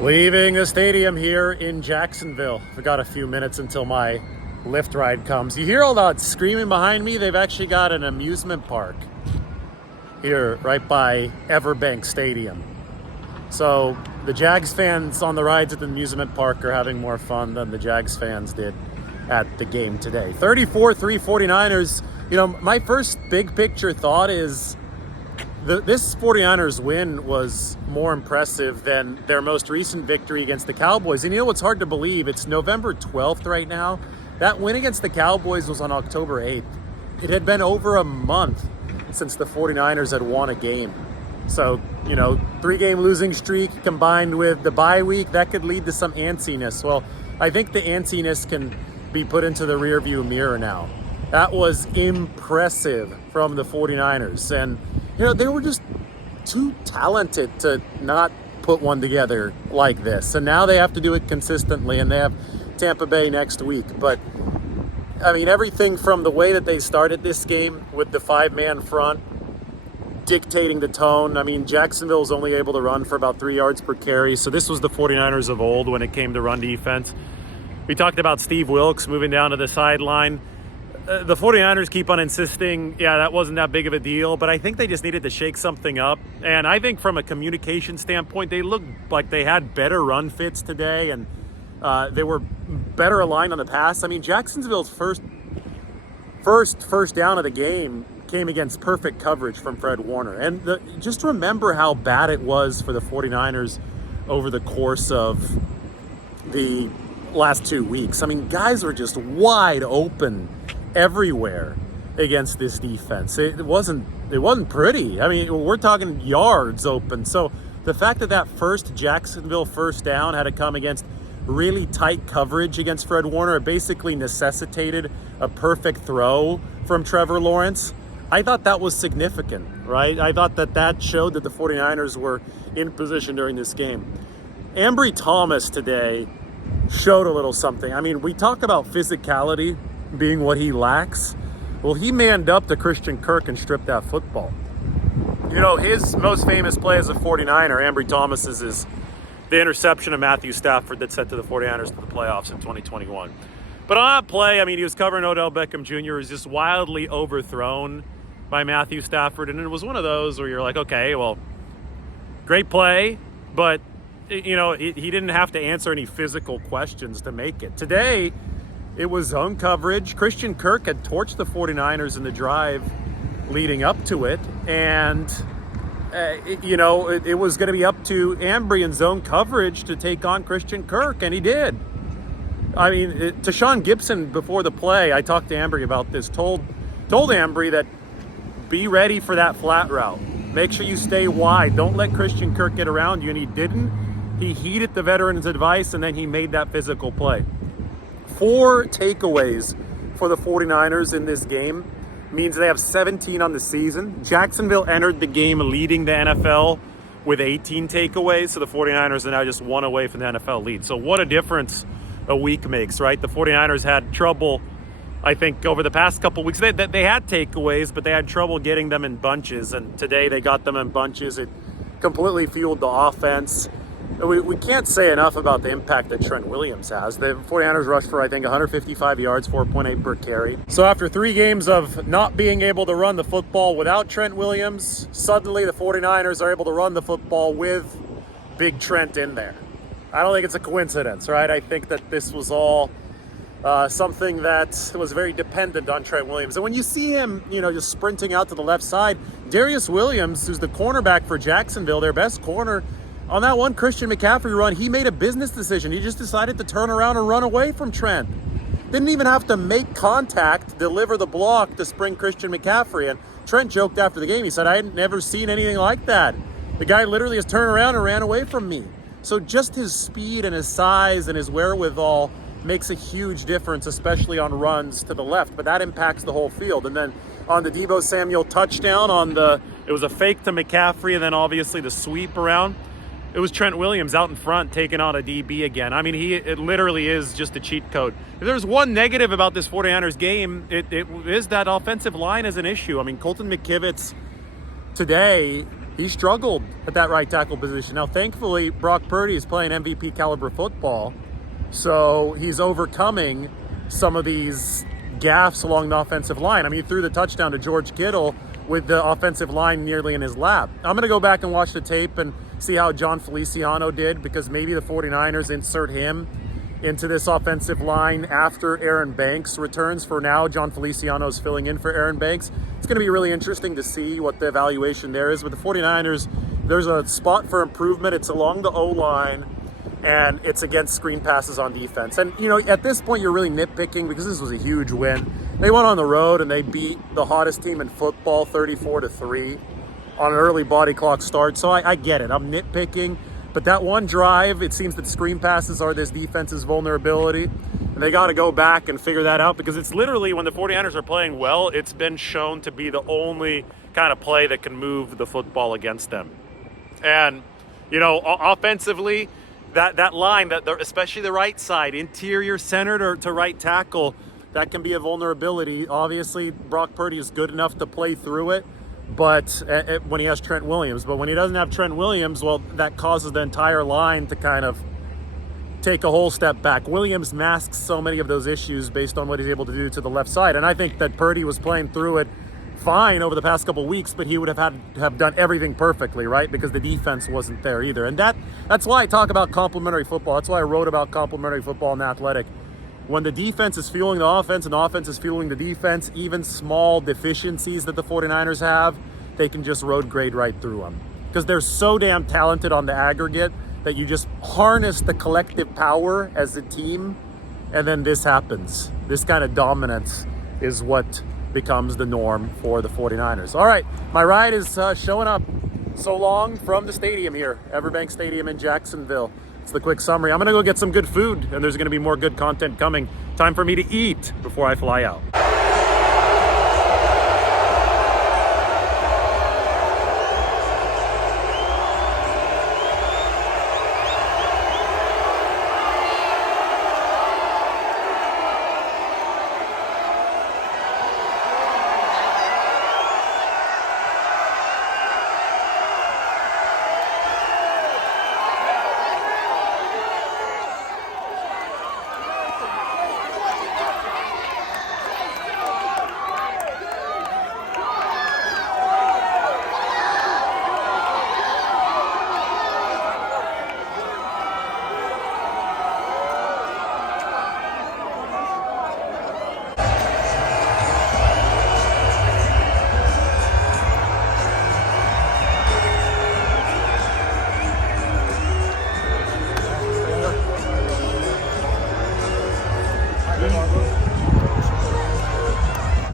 Leaving the stadium here in Jacksonville. We've got a few minutes until my lift ride comes. You hear all that screaming behind me? They've actually got an amusement park here right by Everbank Stadium. So the Jags fans on the rides at the amusement park are having more fun than the Jags fans did at the game today. 34-3 49ers. You know, my first big picture thought is this 49ers win was more impressive than their most recent victory against the Cowboys. And you know what's hard to believe? It's November 12th right now. That win against the Cowboys was on October 8th. It had been over a month since the 49ers had won a game. So, you know, 3-game losing streak combined with the bye week, that could lead to some antsiness. Well, I think the antsiness can be put into the rearview mirror now. That was impressive from the 49ers. And, you know, they were just too talented to not put one together like this. And now they have to do it consistently, and they have Tampa Bay next week. But, I mean, everything from the way that they started this game with the 5-man front dictating the tone. I mean, Jacksonville's only able to run for about 3 yards per carry. So this was the 49ers of old when it came to run defense. We talked about Steve Wilks moving down to the sideline. The 49ers keep on insisting, yeah, that wasn't that big of a deal, but I think they just needed to shake something up. And I think from a communication standpoint, they looked like they had better run fits today, and they were better aligned on the pass. I mean, Jacksonville's first down of the game came against perfect coverage from Fred Warner. And just remember how bad it was for the 49ers over the course of the last 2 weeks. I mean, guys were just wide open everywhere against this defense. It wasn't pretty. I mean, we're talking yards open. So the fact that first Jacksonville first down had to come against really tight coverage against Fred Warner, it basically necessitated a perfect throw from Trevor Lawrence. I thought that was significant, right? I thought that showed that the 49ers were in position during this game. Ambry Thomas today showed a little something. I mean, we talk about physicality being what he lacks. Well, he manned up to Christian Kirk and stripped that football. You know, his most famous play as a 49er, Ambry Thomas's, is the interception of Matthew Stafford that sent to the 49ers to the playoffs in 2021. But on that play, I mean, he was covering Odell Beckham Jr., who was just wildly overthrown by Matthew Stafford. And it was one of those where you're like, okay, well, great play, but, you know, he didn't have to answer any physical questions to make it. Today, it was zone coverage. Christian Kirk had torched the 49ers in the drive leading up to it. And, it was going to be up to Ambry in zone coverage to take on Christian Kirk, and he did. I mean, Tashawn Gibson, before the play, I talked to Ambry about this, told Ambry that be ready for that flat route. Make sure you stay wide. Don't let Christian Kirk get around you, and he didn't. He heeded the veteran's advice, and then he made that physical play. 4 takeaways for the 49ers in this game means they have 17 on the season. Jacksonville entered the game leading the NFL with 18 takeaways, so the 49ers are now just 1 away from the NFL lead. So what a difference a week makes, right? The 49ers had trouble, I think, over the past couple weeks. They had takeaways, but they had trouble getting them in bunches, and today they got them in bunches. It completely fueled the offense. We can't say enough about the impact that Trent Williams has. The 49ers rushed for, I think, 155 yards, 4.8 per carry. So after 3 games of not being able to run the football without Trent Williams, suddenly the 49ers are able to run the football with Big Trent in there. I don't think it's a coincidence, right? I think that this was all something that was very dependent on Trent Williams. And when you see him, just sprinting out to the left side, Darius Williams, who's the cornerback for Jacksonville, their best corner, on that one Christian McCaffrey run, he made a business decision. He just decided to turn around and run away from Trent. Didn't even have to make contact, deliver the block to spring Christian McCaffrey. And Trent joked after the game. He said, I had never seen anything like that. The guy literally just turned around and ran away from me. So just his speed and his size and his wherewithal makes a huge difference, especially on runs to the left. But that impacts the whole field. And then on the Deebo Samuel touchdown, it was a fake to McCaffrey, and then obviously the sweep around. It was Trent Williams out in front taking on a DB again. I mean, it literally is just a cheat code. If there's one negative about this 49ers game, it is that offensive line is an issue. I mean, Colton McKivitz today he struggled at that right tackle position. Now, thankfully, Brock Purdy is playing MVP caliber football, so he's overcoming some of these gaffes along the offensive line. I mean, he threw the touchdown to George Kittle with the offensive line nearly in his lap. I'm going to go back and watch the tape and see how John Feliciano did, because maybe the 49ers insert him into this offensive line after Aaron Banks returns. For now, John Feliciano is filling in for Aaron Banks. It's going to be really interesting to see what the evaluation there is. With the 49ers, there's a spot for improvement. It's along the O-line, and it's against screen passes on defense. And, you know, at this point, you're really nitpicking because this was a huge win. They went on the road and they beat the hottest team in football 34-3 on an early body clock start. So I get it. I'm nitpicking. But that one drive, it seems that screen passes are this defense's vulnerability. And they got to go back and figure that out, because it's literally, when the 49ers are playing well, it's been shown to be the only kind of play that can move the football against them. And, you know, offensively, that line, especially the right side, interior center to right tackle, that can be a vulnerability. Obviously, Brock Purdy is good enough to play through it, but when he has Trent Williams. But when he doesn't have Trent Williams, well, that causes the entire line to kind of take a whole step back. Williams masks so many of those issues based on what he's able to do to the left side. And I think that Purdy was playing through it fine over the past couple of weeks, but he would have done everything perfectly, right? Because the defense wasn't there either. And that's why I talk about complementary football. That's why I wrote about complementary football in Athletic. When the defense is fueling the offense and the offense is fueling the defense, even small deficiencies that the 49ers have, they can just road grade right through them. Because they're so damn talented on the aggregate that you just harness the collective power as a team, and then this happens. This kind of dominance is what becomes the norm for the 49ers. All right, my ride is showing up. So long from the stadium here, Everbank Stadium in Jacksonville. It's the quick summary. I'm going to go get some good food, and there's going to be more good content coming. Time for me to eat before I fly out.